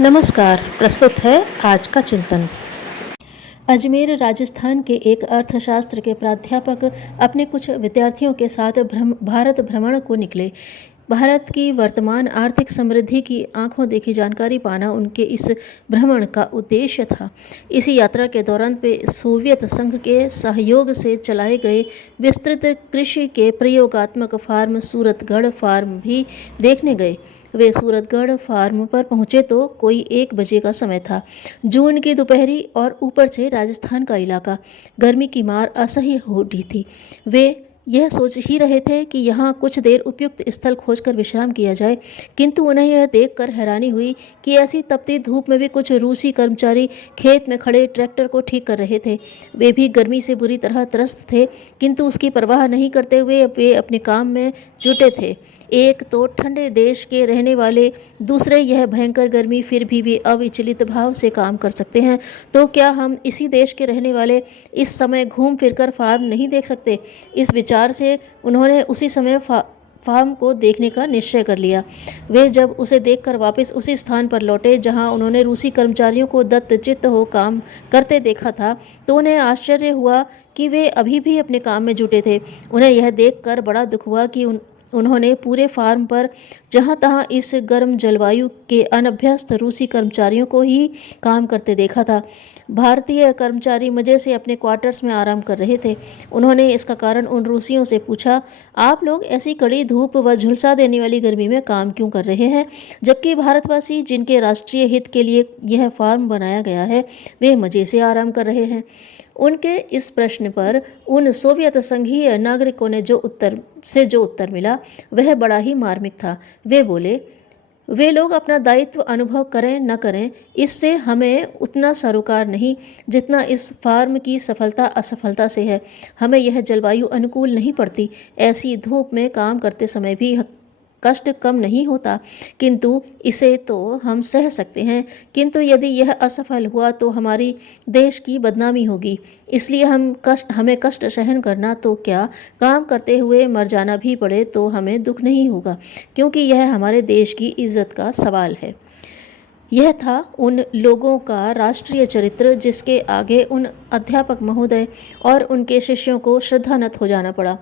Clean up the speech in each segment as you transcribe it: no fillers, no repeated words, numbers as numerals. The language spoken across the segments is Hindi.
नमस्कार। प्रस्तुत है आज का चिंतन। अजमेर राजस्थान के एक अर्थशास्त्र के प्राध्यापक अपने कुछ विद्यार्थियों के साथ भारत भ्रमण को निकले। भारत की वर्तमान आर्थिक समृद्धि की आंखों देखी जानकारी पाना उनके इस भ्रमण का उद्देश्य था। इसी यात्रा के दौरान वे सोवियत संघ के सहयोग से चलाए गए विस्तृत कृषि के प्रयोगात्मक फार्म सूरतगढ़ फार्म भी देखने गए। वे सूरतगढ़ फार्म पर पहुंचे तो कोई 1 बजे का समय था। जून की दोपहरी और ऊपर से राजस्थान का इलाका गर्मी की मार असह्य हो उठी थी। वे यह सोच ही रहे थे कि यहाँ कुछ देर उपयुक्त स्थल खोजकर विश्राम किया जाए, किंतु उन्हें यह देखकर हैरानी हुई कि ऐसी तपती धूप में भी कुछ रूसी कर्मचारी खेत में खड़े ट्रैक्टर को ठीक कर रहे थे। वे भी गर्मी से बुरी तरह त्रस्त थे, किंतु उसकी परवाह नहीं करते हुए वे अपने काम में जुटे थे। एक तो ठंडे देश के रहने वाले, दूसरे यह भयंकर गर्मी, फिर भी वे अविचलित भाव से काम कर सकते हैं, तो क्या हम इसी देश के रहने वाले इस समय घूम फिरकर फार्म नहीं देख सकते? इस विचार से उन्होंने उसी समय फार्म को देखने का निश्चय कर लिया। वे जब उसे देखकर वापस उसी स्थान पर लौटे जहां उन्होंने रूसी कर्मचारियों को दत्तचित्त हो काम करते देखा था, तो उन्हें आश्चर्य हुआ कि वे अभी भी अपने काम में जुटे थे। उन्हें यह देखकर बड़ा दुख हुआ कि उन्होंने पूरे फार्म पर जहाँ तहाँ इस गर्म जलवायु के अनभ्यस्त रूसी कर्मचारियों को ही काम करते देखा था। भारतीय कर्मचारी मज़े से अपने क्वार्टर्स में आराम कर रहे थे। उन्होंने इसका कारण उन रूसियों से पूछा, आप लोग ऐसी कड़ी धूप व झुलसा देने वाली गर्मी में काम क्यों कर रहे हैं, जबकि भारतवासी जिनके राष्ट्रीय हित के लिए यह फार्म बनाया गया है, वे मज़े से आराम कर रहे हैं। उनके इस प्रश्न पर उन सोवियत संघीय नागरिकों ने जो उत्तर मिला वह बड़ा ही मार्मिक था। वे बोले, वे लोग अपना दायित्व अनुभव करें न करें, इससे हमें उतना सरोकार नहीं जितना इस फार्म की सफलता असफलता से है। हमें यह जलवायु अनुकूल नहीं पड़ती। ऐसी धूप में काम करते समय भी कष्ट कम नहीं होता, किंतु इसे तो हम सह सकते हैं, किंतु यदि यह असफल हुआ तो हमारी देश की बदनामी होगी। इसलिए हमें कष्ट सहन करना तो क्या, काम करते हुए मर जाना भी पड़े तो हमें दुख नहीं होगा, क्योंकि यह हमारे देश की इज्जत का सवाल है। यह था उन लोगों का राष्ट्रीय चरित्र जिसके आगे उन अध्यापक महोदय और उनके शिष्यों को श्रद्धानत हो जाना पड़ा।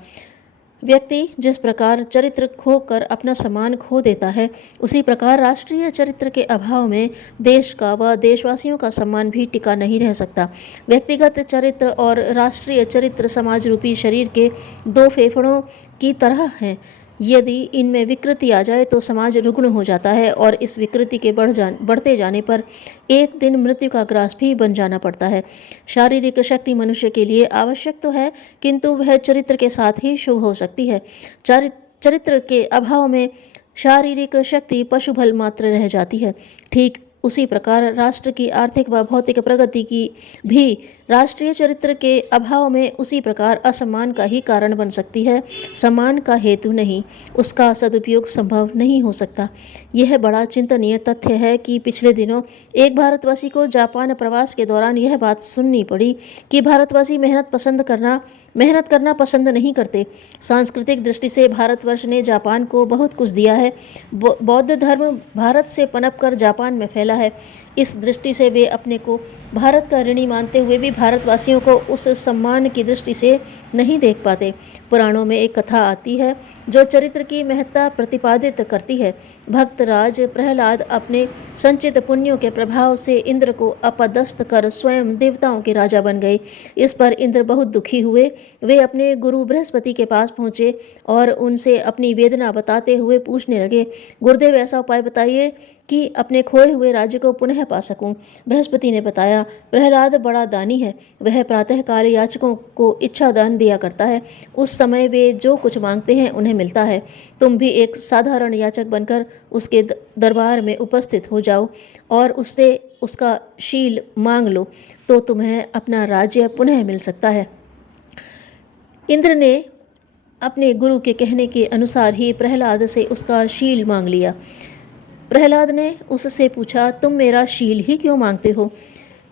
व्यक्ति जिस प्रकार चरित्र खोकर अपना सम्मान खो देता है, उसी प्रकार राष्ट्रीय चरित्र के अभाव में देश का व देशवासियों का सम्मान भी टिका नहीं रह सकता। व्यक्तिगत चरित्र और राष्ट्रीय चरित्र समाज रूपी शरीर के 2 फेफड़ों की तरह हैं। यदि इनमें विकृति आ जाए तो समाज रुग्ण हो जाता है और इस विकृति के बढ़ते जाने पर एक दिन मृत्यु का ग्रास भी बन जाना पड़ता है। शारीरिक शक्ति मनुष्य के लिए आवश्यक तो है, किंतु वह चरित्र के साथ ही शुभ हो सकती है। चरित्र के अभाव में शारीरिक शक्ति पशुबल मात्र रह जाती है। ठीक उसी प्रकार राष्ट्र की आर्थिक व भौतिक प्रगति की भी राष्ट्रीय चरित्र के अभाव में उसी प्रकार असम्मान का ही कारण बन सकती है, सम्मान का हेतु नहीं। उसका सदुपयोग संभव नहीं हो सकता। यह बड़ा चिंतनीय तथ्य है कि पिछले दिनों एक भारतवासी को जापान प्रवास के दौरान यह बात सुननी पड़ी कि भारतवासी मेहनत करना पसंद नहीं करते। सांस्कृतिक दृष्टि से भारतवर्ष ने जापान को बहुत कुछ दिया है। बौद्ध धर्म भारत से पनपकर जापान में फैला है। इस दृष्टि से वे अपने को भारत का ऋणी मानते हुए भी भारतवासियों को उस सम्मान की दृष्टि से नहीं देख पाते। पुराणों में एक कथा आती है जो चरित्र की महत्ता प्रतिपादित करती है। भक्तराज प्रहलाद अपने संचित पुण्यों के प्रभाव से इंद्र को अपदस्थ कर स्वयं देवताओं के राजा बन गए। इस पर इंद्र बहुत दुखी हुए। वे अपने गुरु बृहस्पति के पास पहुँचे और उनसे अपनी वेदना बताते हुए पूछने लगे, गुरुदेव ऐसा उपाय बताइए कि अपने खोए हुए राज्य को पुनः पा सकूं। बृहस्पति ने बताया, प्रहलाद बड़ा दानी है। वह प्रातःकाल याचकों को इच्छा दान दिया करता है। उस समय वे जो कुछ मांगते हैं उन्हें मिलता है। तुम भी एक साधारण याचक बनकर उसके दरबार में उपस्थित हो जाओ और उससे उसका शील मांग लो, तो तुम्हें अपना राज्य पुनः मिल सकता है। इंद्र ने अपने गुरु के कहने के अनुसार ही प्रहलाद से उसका शील मांग लिया। प्रहलाद ने उससे पूछा, तुम मेरा शील ही क्यों मांगते हो?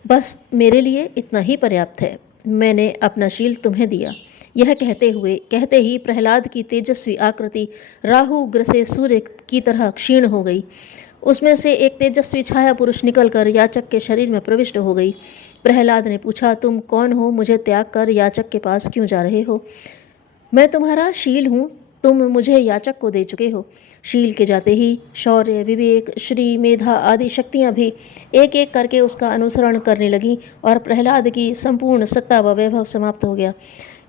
बस मेरे लिए इतना ही पर्याप्त है। मैंने अपना शील तुम्हें दिया। यह कहते ही प्रहलाद की तेजस्वी आकृति राहु ग्रसे सूर्य की तरह क्षीण हो गई। उसमें से एक तेजस्वी छाया पुरुष निकलकर याचक के शरीर में प्रविष्ट हो गई। प्रहलाद ने पूछा, तुम कौन हो? मुझे त्याग कर याचक के पास क्यों जा रहे हो? मैं तुम्हारा शील हूँ, तुम मुझे याचक को दे चुके हो। शील के जाते ही शौर्य, विवेक, श्री, मेधा आदि शक्तियाँ भी एक एक करके उसका अनुसरण करने लगीं और प्रहलाद की संपूर्ण सत्ता व वैभव समाप्त हो गया।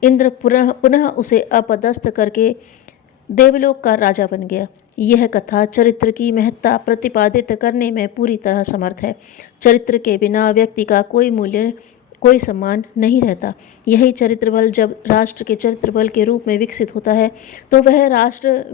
इंद्र पुनः उसे अपदस्थ करके देवलोक का राजा बन गया। यह कथा चरित्र की महत्ता प्रतिपादित करने में पूरी तरह समर्थ है। चरित्र के बिना व्यक्ति का कोई मूल्य, कोई सम्मान नहीं रहता। यही चरित्र बल जब राष्ट्र के चरित्र बल के रूप में विकसित होता है तो वह राष्ट्र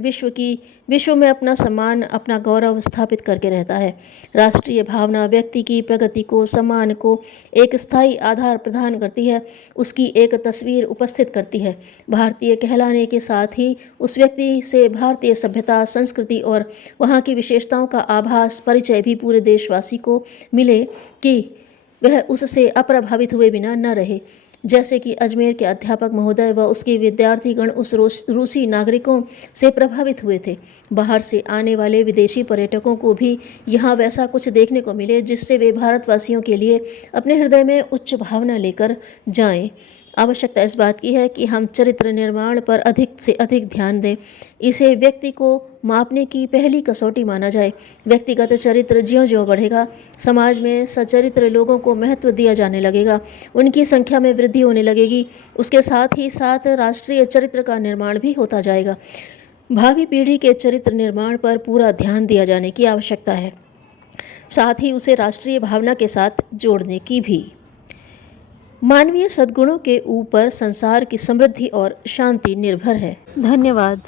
विश्व में अपना सम्मान, अपना गौरव स्थापित करके रहता है। राष्ट्रीय भावना व्यक्ति की प्रगति को, सम्मान को एक स्थायी आधार प्रदान करती है, उसकी एक तस्वीर उपस्थित करती है। भारतीय कहलाने के साथ ही उस व्यक्ति से भारतीय सभ्यता, संस्कृति और वहाँ की विशेषताओं का आभास, परिचय भी पूरे देशवासी को मिले कि वह उससे अप्रभावित हुए बिना न रहे। जैसे कि अजमेर के अध्यापक महोदय व उसके विद्यार्थीगण उस रूसी नागरिकों से प्रभावित हुए थे। बाहर से आने वाले विदेशी पर्यटकों को भी यहाँ वैसा कुछ देखने को मिले जिससे वे भारतवासियों के लिए अपने हृदय में उच्च भावना लेकर जाएं। आवश्यकता इस बात की है कि हम चरित्र निर्माण पर अधिक से अधिक ध्यान दें। इसे व्यक्ति को मापने की पहली कसौटी माना जाए। व्यक्तिगत चरित्र ज्यों-ज्यों बढ़ेगा, समाज में सचरित्र लोगों को महत्व दिया जाने लगेगा, उनकी संख्या में वृद्धि होने लगेगी। उसके साथ ही साथ राष्ट्रीय चरित्र का निर्माण भी होता जाएगा। भावी पीढ़ी के चरित्र निर्माण पर पूरा ध्यान दिया जाने की आवश्यकता है, साथ ही उसे राष्ट्रीय भावना के साथ जोड़ने की भी। मानवीय सद्गुणों के ऊपर संसार की समृद्धि और शांति निर्भर है। धन्यवाद।